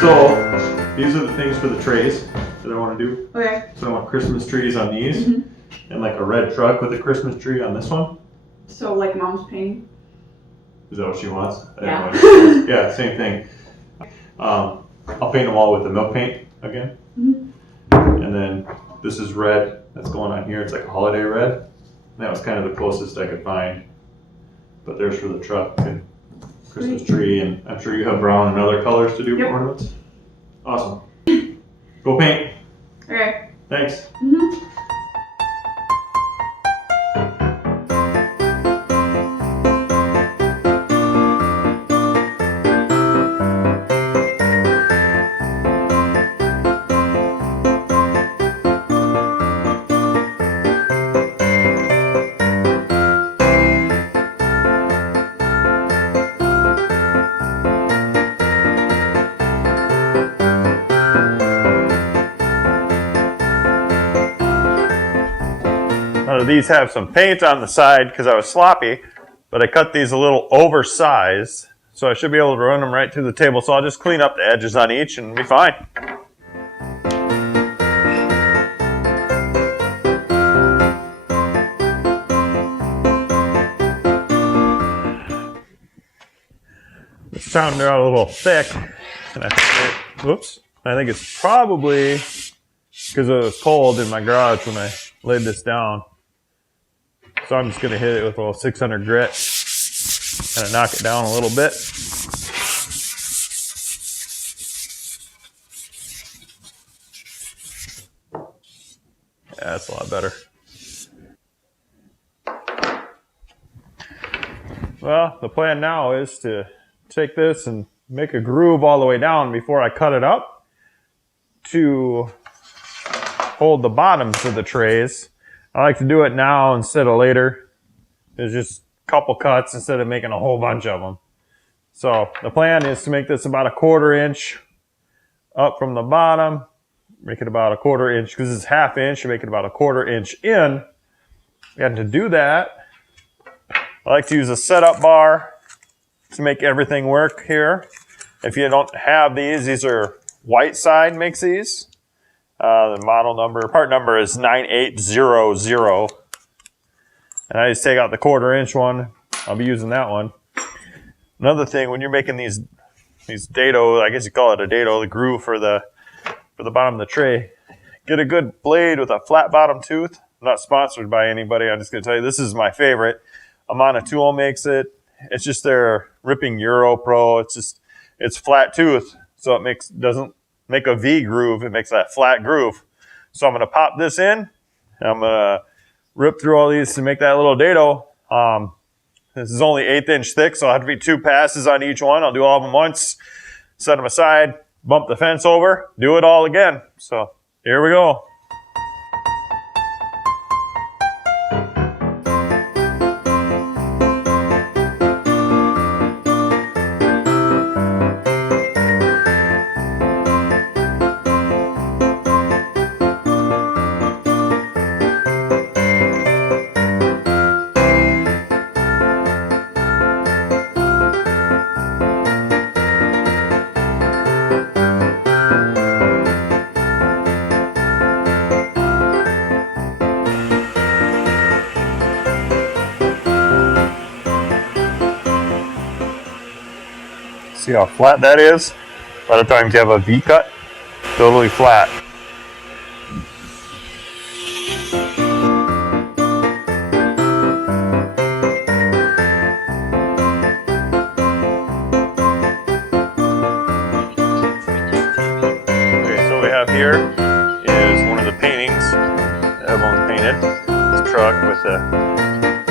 So these are the things for the trays that I want to do. Okay. So I want Christmas trees on these, and like a red truck with a Christmas tree on this one. So like mom's painting. Is that what she wants? Yeah. Yeah, same thing. I'll paint them all with the milk paint again. And then this is red that's going on here. It's like a holiday red. And that was kind of the closest I could find. But there's for the truck and Christmas tree, and I'm sure you have brown and other colors to do ornaments. Awesome. Go paint. Okay. Thanks. These have some paint on the side because I was sloppy, but I cut these a little oversized, so I should be able to run them right through the table. So I'll just clean up the edges on each and be fine. This time they're a little thick, and I think it's probably because it was cold in my garage when I laid this down. So I'm just going to hit it with a little 600 grit, kind of knock it down a little bit. Yeah, that's a lot better. Well, the plan now is to take this and make a groove all the way down before I cut it up to hold the bottoms of the trays. I like to do it now instead of later. There's just a couple cuts instead of making a whole bunch of them. So the plan is to make this about a 1/4 inch up from the bottom. Make it about a 1/4 inch, because it's 1/2 inch, you make it about a 1/4 inch in. And to do that, I like to use a setup bar to make everything work here. If you don't have these are White Side makes these. The model number, part number is 9800. And I just take out the 1/4 inch one. I'll be using that one. Another thing, when you're making these dado, I guess you call it a dado, the groove for the bottom of the tray, get a good blade with a flat bottom tooth. I'm not sponsored by anybody. I'm just going to tell you, this is my favorite. Amana Tool makes it. It's just their Ripping Euro Pro. It's flat tooth, so it doesn't make a V groove. It makes that flat groove. So I'm going to pop this in. I'm going to rip through all these to make that little dado. This is only 1/8 inch thick, so I'll have to be 2 passes on each one. I'll do all of them once, set them aside, bump the fence over, do it all again. So here we go. See how flat that is? A lot of times you have a V cut, totally flat. Okay, so what we have here is one of the paintings that everyone's painted. This truck with the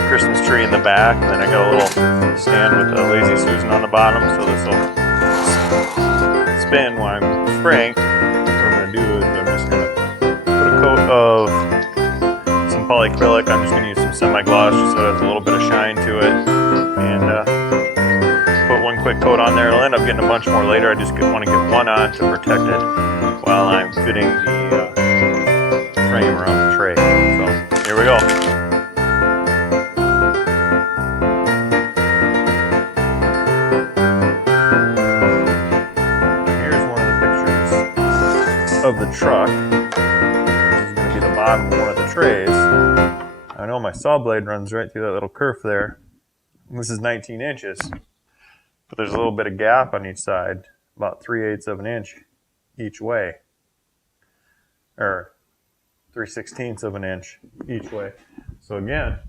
Christmas tree in the back, and then I got a little stand with a Lazy Susan on the bottom, so this will spin while I'm spraying. What I'm going to do is I'm just going to put a coat of some polyacrylic. I'm just going to use some semi-gloss just so it has a little bit of shine to it. And put one quick coat on there. I'll end up getting a bunch more later. I just want to get one on to protect it while I'm fitting the frame around the tray. So here we go. Here's one of the pictures of the truck. This is going to be the bottom of one of the trays. I know my saw blade runs right through that little kerf there. This is 19 inches, but there's a little bit of gap on each side, about 3/8 of an inch each way, or 3/16 of an inch each way. So again,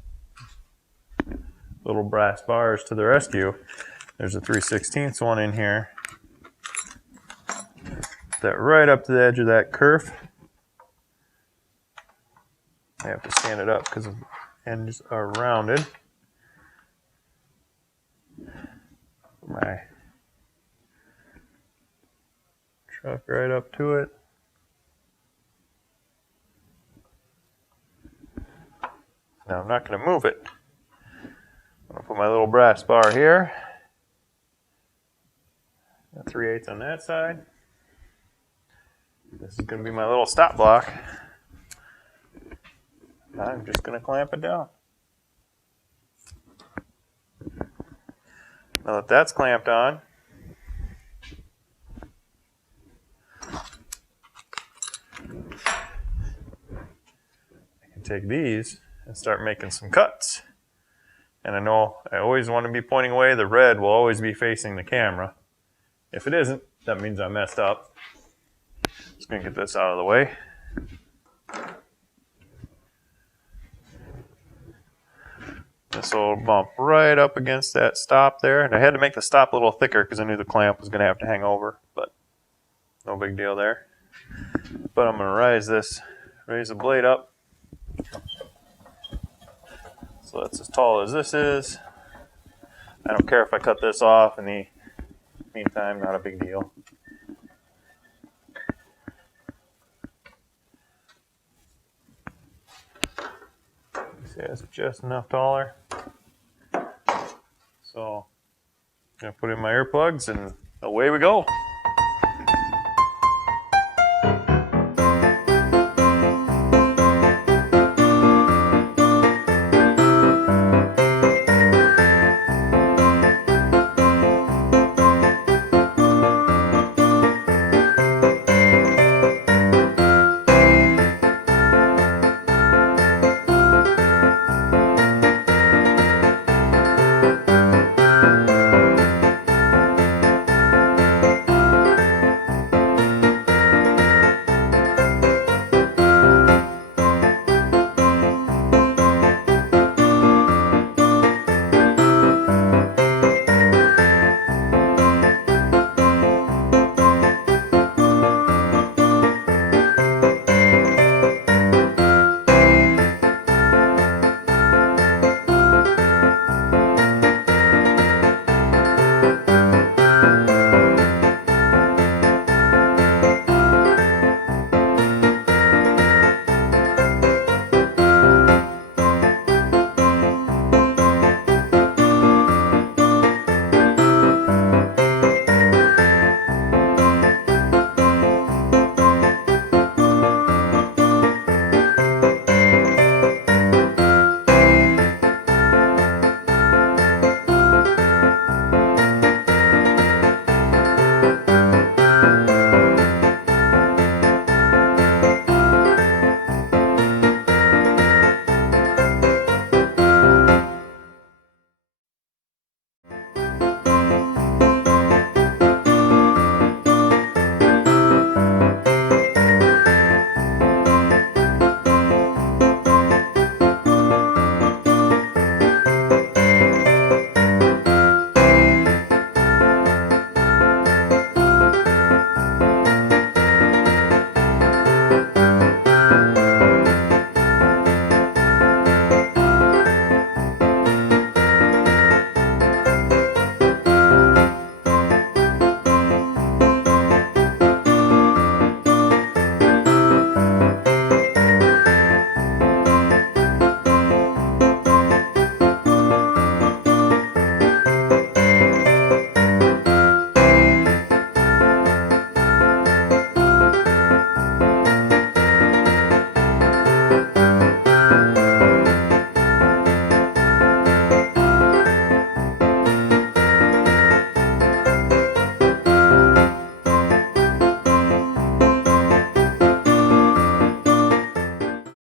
little brass bars to the rescue. There's a 3/16 one in here. That right up to the edge of that kerf. I have to stand it up because the ends are rounded. My truck right up to it. Now I'm not going to move it. I'm going to put my little brass bar here. 3/8 on that side. This is going to be my little stop block. I'm just going to clamp it down. Now that that's clamped on, I can take these and start making some cuts. And I know I always want to be pointing away. The red will always be facing the camera. If it isn't, that means I messed up. Just going to get this out of the way. This will bump right up against that stop there. And I had to make the stop a little thicker because I knew the clamp was going to have to hang over, but no big deal there. But I'm going to raise the blade up. So that's as tall as this is. I don't care if I cut this off in the meantime, not a big deal. See, it's just enough taller. So I'm going to put in my earplugs and away we go.